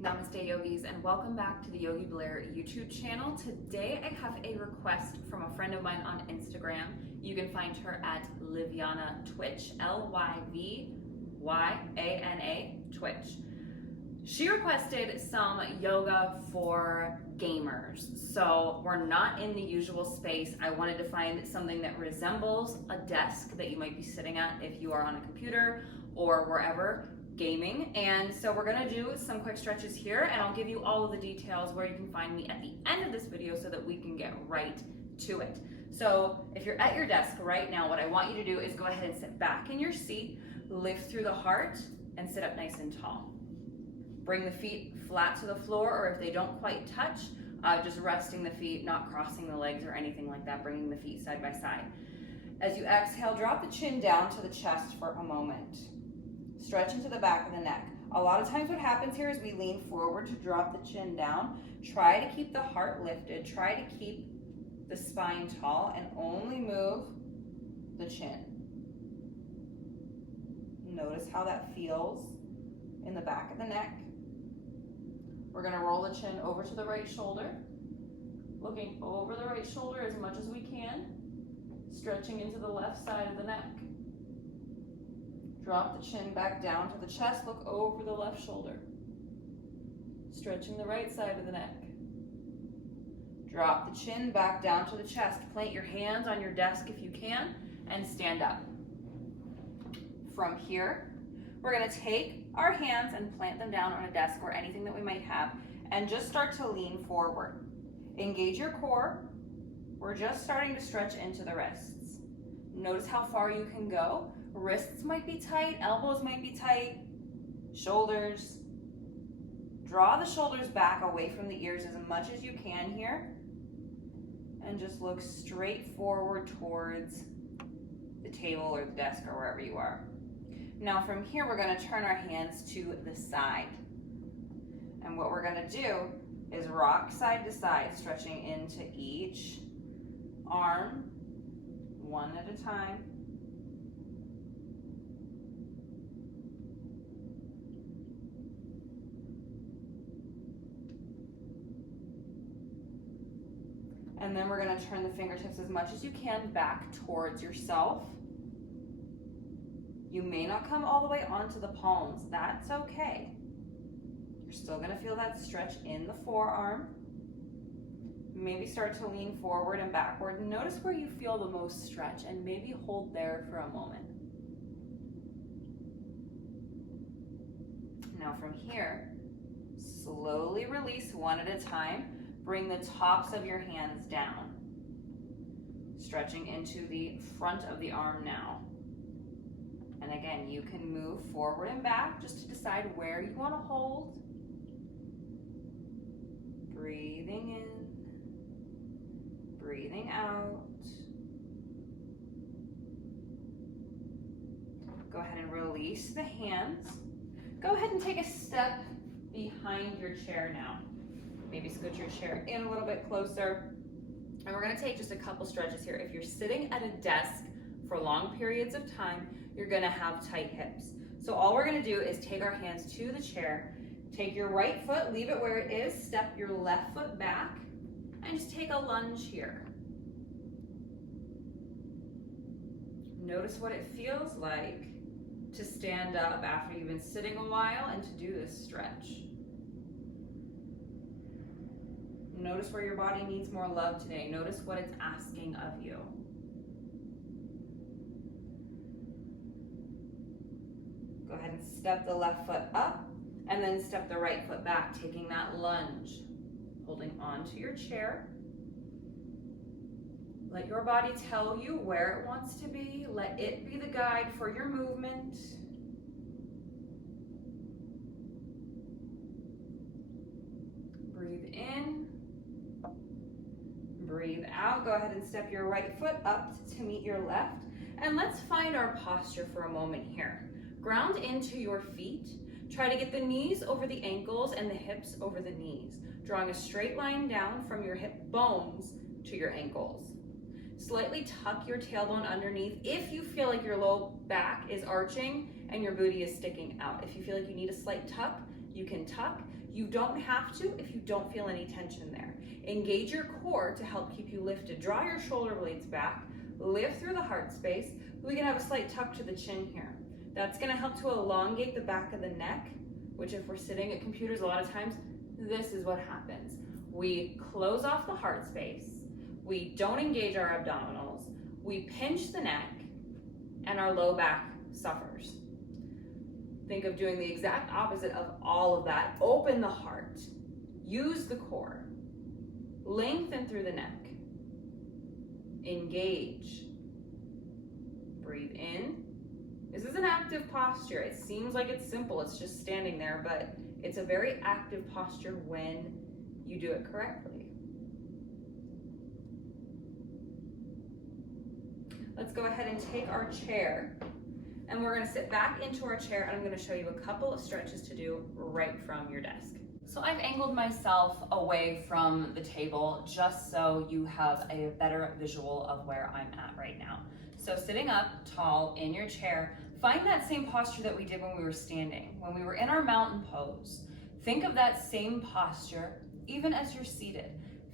Namaste yogis, and welcome back to the Yogi Blair YouTube channel. Today I have a request from a friend of mine on Instagram. You can find her at Livyana Twitch, L-Y-V-Y-A-N-A Twitch. She requested some yoga for gamers. So we're not in the usual space. I wanted to find something that resembles a desk that you might be sitting at if you are on a computer or wherever gaming. And so we're gonna do some quick stretches here, and I'll give you all of the details where you can find me at the end of this video so that we can get right to it. So if you're at your desk right now, what I want you to do is go ahead and sit back in your seat, lift through the heart, and sit up nice and tall. Bring the feet flat to the floor, or if they don't quite touch, just resting the feet, not crossing the legs or anything like that, bringing the feet side by side. As you exhale, drop the chin down to the chest for a moment. Stretch into the back of the neck. A lot of times what happens here is we lean forward to drop the chin down. Try to keep the heart lifted. Try to keep the spine tall and only move the chin. Notice how that feels in the back of the neck. We're going to roll the chin over to the right shoulder. Looking over the right shoulder as much as we can. Stretching into the left side of the neck. Drop the chin back down to the chest, look over the left shoulder. Stretching the right side of the neck. Drop the chin back down to the chest. Plant your hands on your desk if you can, and stand up. From here, we're gonna take our hands and plant them down on a desk or anything that we might have, and just start to lean forward. Engage your core. We're just starting to stretch into the wrists. Notice how far you can go. Wrists might be tight, elbows might be tight, shoulders. Draw the shoulders back away from the ears as much as you can here. And just look straight forward towards the table or the desk or wherever you are. Now from here, we're gonna turn our hands to the side. And what we're gonna do is rock side to side, stretching into each arm, one at a time. And then we're going to turn the fingertips as much as you can back towards yourself. You may not come all the way onto the palms. That's okay. You're still going to feel that stretch in the forearm. Maybe start to lean forward and backward. Notice where you feel the most stretch and maybe hold there for a moment. Now from here, slowly release one at a time. Bring the tops of your hands down. Stretching into the front of the arm now. And again, you can move forward and back just to decide where you want to hold. Breathing in, breathing out. Go ahead and release the hands. Go ahead and take a step behind your chair now. Maybe scoot your chair in a little bit closer. And we're gonna take just a couple stretches here. If you're sitting at a desk for long periods of time, you're gonna have tight hips. So all we're gonna do is take our hands to the chair, take your right foot, leave it where it is, step your left foot back, and just take a lunge here. Notice what it feels like to stand up after you've been sitting a while and to do this stretch. Notice where your body needs more love today. Notice what it's asking of you. Go ahead and step the left foot up and then step the right foot back, taking that lunge, holding onto your chair. Let your body tell you where it wants to be. Let it be the guide for your movement. Breathe in. Breathe out. Go ahead and step your right foot up to meet your left. And let's find our posture for a moment here. Ground into your feet. Try to get the knees over the ankles and the hips over the knees, drawing a straight line down from your hip bones to your ankles. Slightly tuck your tailbone underneath if you feel like your low back is arching and your booty is sticking out. If you feel like you need a slight tuck, you can tuck. You don't have to if you don't feel any tension there. Engage your core to help keep you lifted. Draw your shoulder blades back, lift through the heart space. We can have a slight tuck to the chin here. That's gonna help to elongate the back of the neck, which if we're sitting at computers, a lot of times, this is what happens. We close off the heart space, we don't engage our abdominals, we pinch the neck, and our low back suffers. Think of doing the exact opposite of all of that. Open the heart, use the core, lengthen through the neck, engage, breathe in. This is an active posture. It seems like it's simple, it's just standing there, but it's a very active posture when you do it correctly. Let's go ahead and take our chair, and we're gonna sit back into our chair, and I'm gonna show you a couple of stretches to do right from your desk. So I've angled myself away from the table just so you have a better visual of where I'm at right now. So sitting up tall in your chair, find that same posture that we did when we were standing, when we were in our mountain pose. Think of that same posture even as you're seated.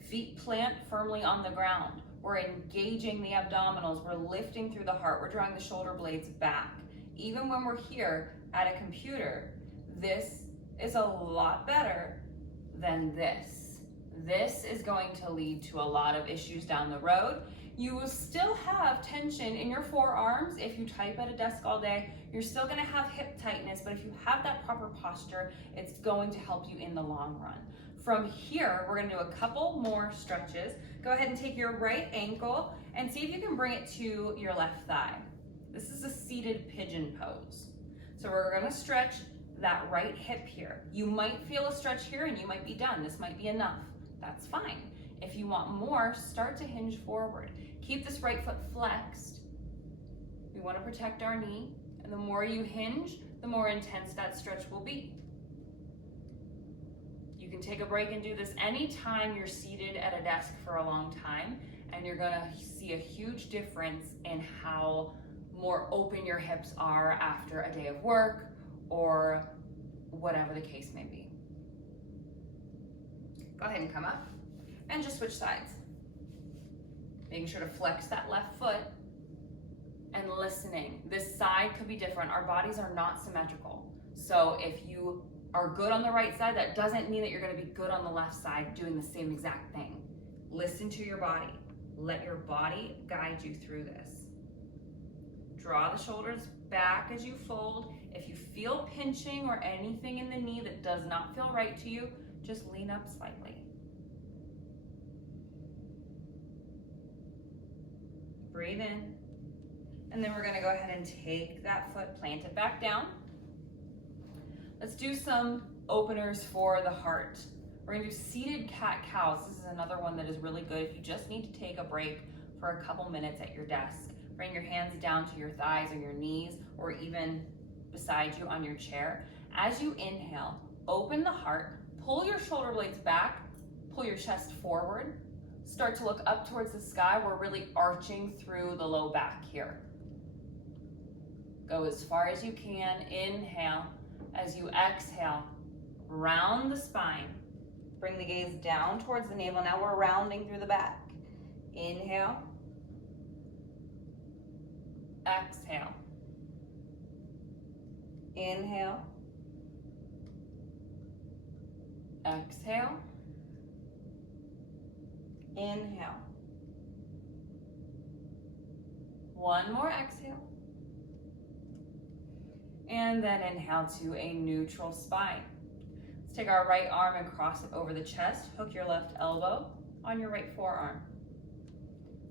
Feet plant firmly on the ground. We're engaging the abdominals, we're lifting through the heart, we're drawing the shoulder blades back. Even when we're here at a computer, this is a lot better than this. This is going to lead to a lot of issues down the road. You will still have tension in your forearms if you type at a desk all day. You're still gonna have hip tightness, but if you have that proper posture, it's going to help you in the long run. From here, we're gonna do a couple more stretches. Go ahead and take your right ankle and see if you can bring it to your left thigh. This is a seated pigeon pose. So we're gonna stretch that right hip here. You might feel a stretch here and you might be done. This might be enough. That's fine. If you want more, start to hinge forward. Keep this right foot flexed. We want to protect our knee, and the more you hinge, the more intense that stretch will be. You can take a break and do this anytime you're seated at a desk for a long time, and you're gonna see a huge difference in how more open your hips are after a day of work or whatever the case may be. Go ahead and come up and just switch sides. Making sure to flex that left foot and listening. This side could be different. Our bodies are not symmetrical. So if you are good on the right side, that doesn't mean that you're gonna be good on the left side doing the same exact thing. Listen to your body. Let your body guide you through this. Draw the shoulders back as you fold. If you feel pinching or anything in the knee that does not feel right to you, just lean up slightly. Breathe in. And then we're gonna go ahead and take that foot, plant it back down. Let's do some openers for the heart. We're gonna do seated cat-cows. This is another one that is really good if you just need to take a break for a couple minutes at your desk. Bring your hands down to your thighs or your knees, or even beside you on your chair. As you inhale, open the heart, pull your shoulder blades back, pull your chest forward, start to look up towards the sky. We're really arching through the low back here. Go as far as you can, inhale. As you exhale, round the spine. Bring the gaze down towards the navel. Now we're rounding through the back. Inhale. Exhale. Inhale. Exhale. Inhale. One more exhale. And then inhale to a neutral spine. Let's take our right arm and cross it over the chest. Hook your left elbow on your right forearm.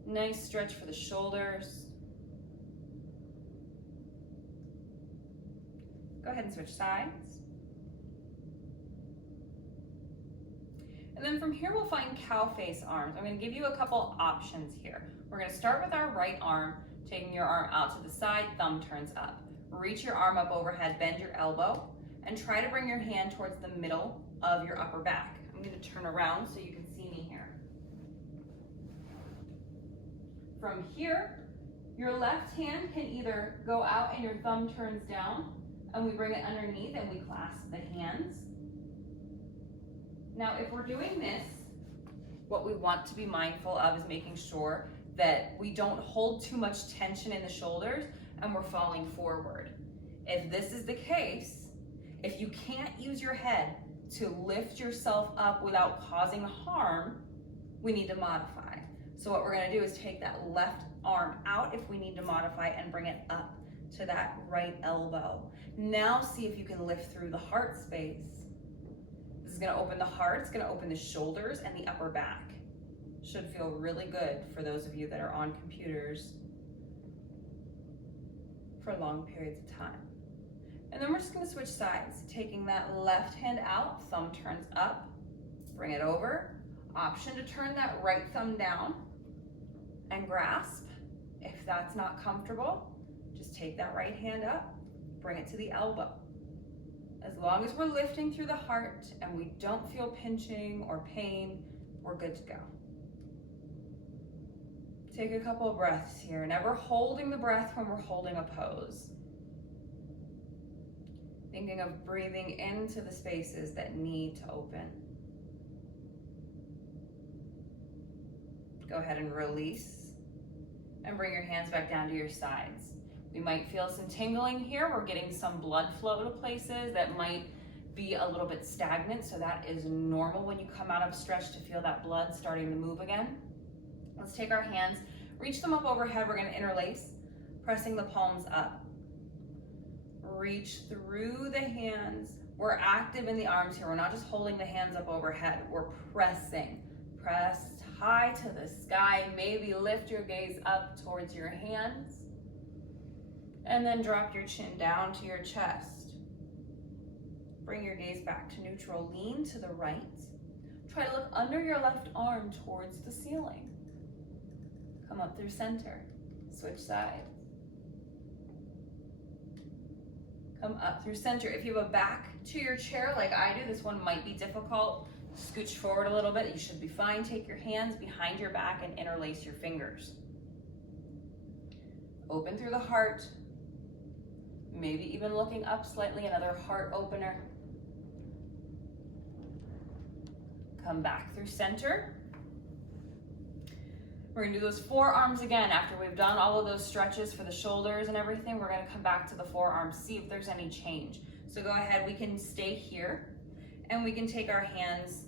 Nice stretch for the shoulders. Go ahead and switch sides. And then from here we'll find cow face arms. I'm going to give you a couple options here. We're going to start with our right arm, taking your arm out to the side, thumb turns up. Reach your arm up overhead, bend your elbow, and try to bring your hand towards the middle of your upper back. I'm going to turn around so you can see me here. From here, your left hand can either go out and your thumb turns down, and we bring it underneath and we clasp the hands. Now, if we're doing this, what we want to be mindful of is making sure that we don't hold too much tension in the shoulders and we're falling forward. If this is the case, if you can't use your head to lift yourself up without causing harm, we need to modify. So what we're gonna do is take that left arm out if we need to modify and bring it up to that right elbow. Now see if you can lift through the heart space. This is gonna open the heart, it's gonna open the shoulders and the upper back. Should feel really good for those of you that are on computers for long periods of time. And then we're just gonna switch sides, taking that left hand out, thumb turns up, bring it over. Option to turn that right thumb down and grasp. If that's not comfortable, just take that right hand up, bring it to the elbow. As long as we're lifting through the heart and we don't feel pinching or pain, we're good to go. Take a couple of breaths here, never holding the breath when we're holding a pose. Thinking of breathing into the spaces that need to open. Go ahead and release and bring your hands back down to your sides. We might feel some tingling here. We're getting some blood flow to places that might be a little bit stagnant, so that is normal when you come out of stretch to feel that blood starting to move again. Let's take our hands, reach them up overhead. We're gonna interlace, pressing the palms up. Reach through the hands. We're active in the arms here. We're not just holding the hands up overhead. We're pressing. Press high to the sky. Maybe lift your gaze up towards your hands. And then drop your chin down to your chest. Bring your gaze back to neutral. Lean to the right. Try to look under your left arm towards the ceiling. Come up through center. Switch sides. Come up through center. If you have a back to your chair like I do, this one might be difficult. Scooch forward a little bit. You should be fine. Take your hands behind your back and interlace your fingers. Open through the heart. Maybe even looking up slightly, another heart opener. Come back through center. We're gonna do those forearms again. After we've done all of those stretches for the shoulders and everything, we're gonna come back to the forearms, see if there's any change. So go ahead, we can stay here and we can take our hands,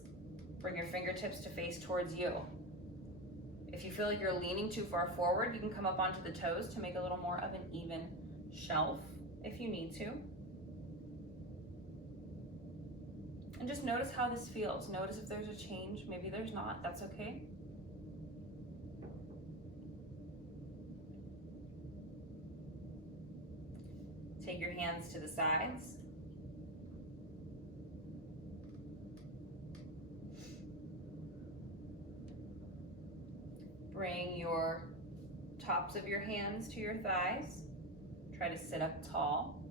bring your fingertips to face towards you. If you feel like you're leaning too far forward, you can come up onto the toes to make a little more of an even shelf if you need to. And just notice how this feels. Notice if there's a change. Maybe there's not, that's okay. Take your hands to the sides. Bring your tops of your hands to your thighs. Try to sit up tall.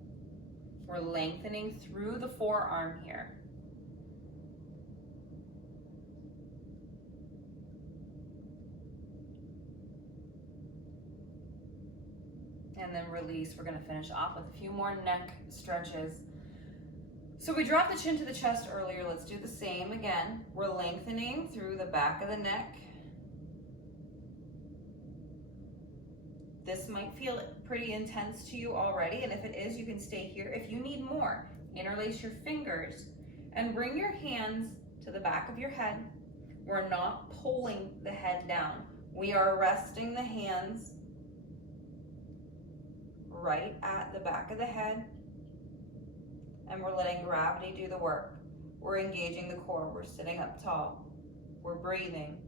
We're lengthening through the forearm here. And then release. We're gonna finish off with a few more neck stretches. So we dropped the chin to the chest earlier. Let's do the same again. We're lengthening through the back of the neck. This might feel pretty intense to you already, and if it is, you can stay here. If you need more, interlace your fingers and bring your hands to the back of your head. We're not pulling the head down. We are resting the hands right at the back of the head, and we're letting gravity do the work. We're engaging the core. We're sitting up tall. We're breathing.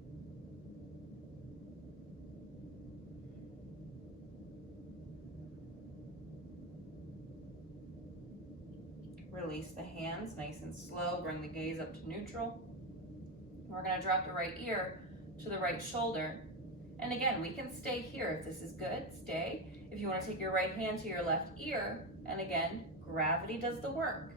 Release the hands nice and slow. Bring the gaze up to neutral. We're going to drop the right ear to the right shoulder. And again, we can stay here. If this is good, stay. If you want to take your right hand to your left ear, and again, gravity does the work.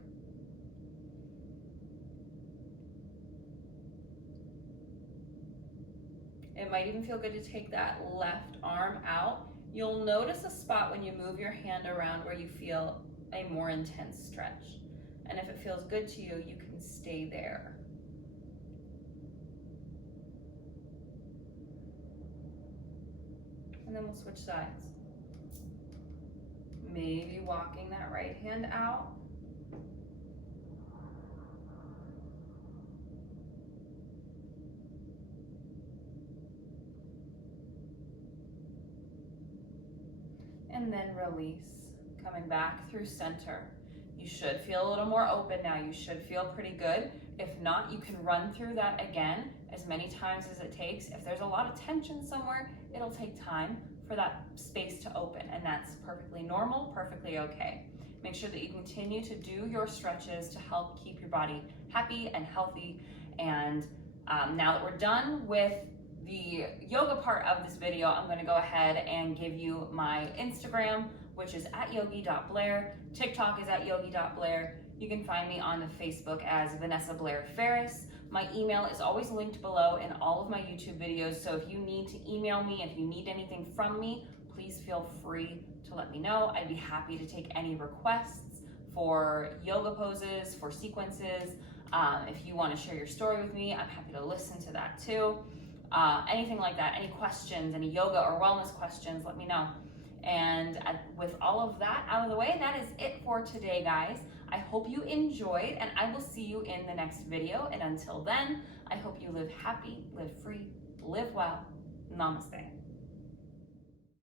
It might even feel good to take that left arm out. You'll notice a spot when you move your hand around where you feel a more intense stretch. And if it feels good to you, you can stay there. And then we'll switch sides. Maybe walking that right hand out. And then release, coming back through center. You should feel a little more open now. You should feel pretty good. If not, you can run through that again as many times as it takes. If there's a lot of tension somewhere, it'll take time for that space to open, and that's perfectly normal, perfectly okay. Make sure that you continue to do your stretches to help keep your body happy and healthy. And now that we're done with the yoga part of this video, I'm going to go ahead and give you my Instagram, which is @yogi.blair. TikTok is @yogi.blair. You can find me on the Facebook as Vanessa Blair Ferris. My email is always linked below in all of my YouTube videos, so if you need to email me, if you need anything from me, please feel free to let me know. I'd be happy to take any requests for yoga poses, for sequences. If you want to share your story with me, I'm happy to listen to that too. Anything like that, any questions, any yoga or wellness questions, let me know. And with all of that out of the way, that is it for today, guys. I hope you enjoyed, and I will see you in the next video. And until then, I hope you live happy, live free, live well. Namaste.